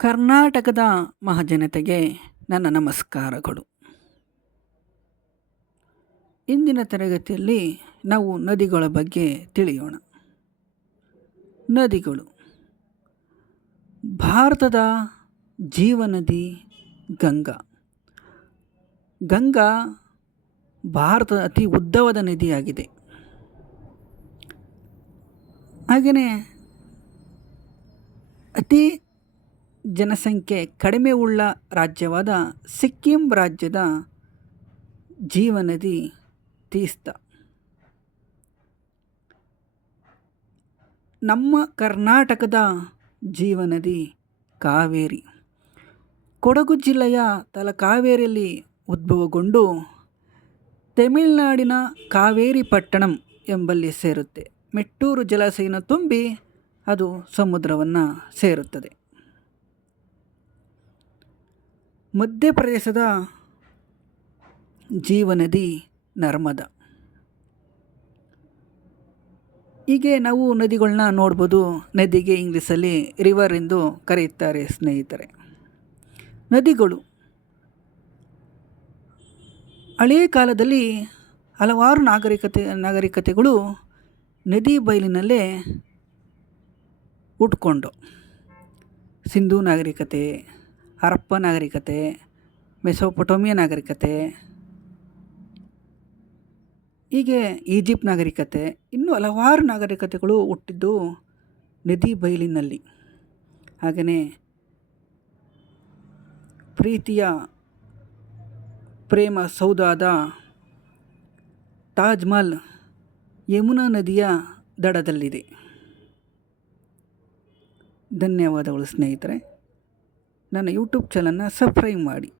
ಕರ್ನಾಟಕದ ಮಹಾಜನತೆಗೆ ನನ್ನ ನಮಸ್ಕಾರಗಳು. ಇಂದಿನ ತರಗತಿಯಲ್ಲಿ ನಾವು ನದಿಗಳ ಬಗ್ಗೆ ತಿಳಿಯೋಣ. ನದಿಗಳು. ಭಾರತದ ಜೀವನದಿ ಗಂಗಾ. ಗಂಗಾ ಭಾರತದ ಅತಿ ಉದ್ದವಾದ ನದಿಯಾಗಿದೆ. ಹಾಗೆಯೇ ಅತಿ ಜನಸಂಖ್ಯೆ ಕಡಿಮೆ ಉಳ್ಳ ರಾಜ್ಯವಾದ ಸಿಕ್ಕಿಂ ರಾಜ್ಯದ ಜೀವನದಿ ತೀಸ್ತಾ. ನಮ್ಮ ಕರ್ನಾಟಕದ ಜೀವನದಿ ಕಾವೇರಿ. ಕೊಡಗು ಜಿಲ್ಲೆಯ ತಲಕಾವೇರಿಯಲ್ಲಿ ಉದ್ಭವಗೊಂಡು ತಮಿಳುನಾಡಿನ ಕಾವೇರಿ ಪಟ್ಟಣಂ ಎಂಬಲ್ಲಿ ಸೇರುತ್ತೆ. ಮೆಟ್ಟೂರು ಜಲಾಶಯನ ತುಂಬಿ ಅದು ಸಮುದ್ರವನ್ನು ಸೇರುತ್ತದೆ. ಮಧ್ಯಪ್ರದೇಶದ ಜೀವನದಿ ನರ್ಮದಾ. ಹೀಗೆ ನಾವು ನದಿಗಳನ್ನ ನೋಡ್ಬೋದು. ನದಿಗೆ ಇಂಗ್ಲೀಷಲ್ಲಿ ರಿವರ್ ಎಂದು ಕರೆಯುತ್ತಾರೆ ಸ್ನೇಹಿತರೆ. ನದಿಗಳು ಹಳೆಯ ಕಾಲದಲ್ಲಿ ಹಲವಾರು ನಾಗರಿಕತೆ, ನಾಗರಿಕತೆಗಳು ನದಿ ಬಯಲಿನಲ್ಲೇ ಉಟ್ಕೊಂಡು ಸಿಂಧೂ ನಾಗರಿಕತೆ ಹರಪ್ಪ ನಾಗರಿಕತೆ, ಮೆಸೊಪೊಟೋಮಿಯ ನಾಗರಿಕತೆ, ಹೀಗೆ ಈಜಿಪ್ಟ್ ನಾಗರಿಕತೆ, ಇನ್ನೂ ಹಲವಾರು ನಾಗರಿಕತೆಗಳು ಹುಟ್ಟಿದ್ದು ನದಿ ಬಯಲಿನಲ್ಲಿ. ಹಾಗೆಯೇ ಪ್ರೀತಿಯ, ಪ್ರೇಮ ಸೌದಾದ ತಾಜ್ಮಹಲ್ ಯಮುನಾ ನದಿಯ ದಡದಲ್ಲಿದೆ. ಧನ್ಯವಾದಗಳು ಸ್ನೇಹಿತರೆ. ನನ್ನ ಯೂಟ್ಯೂಬ್ ಚಾನಲನ್ನ ಸಬ್ಸ್ಕ್ರೈಬ್ ಮಾಡಿ.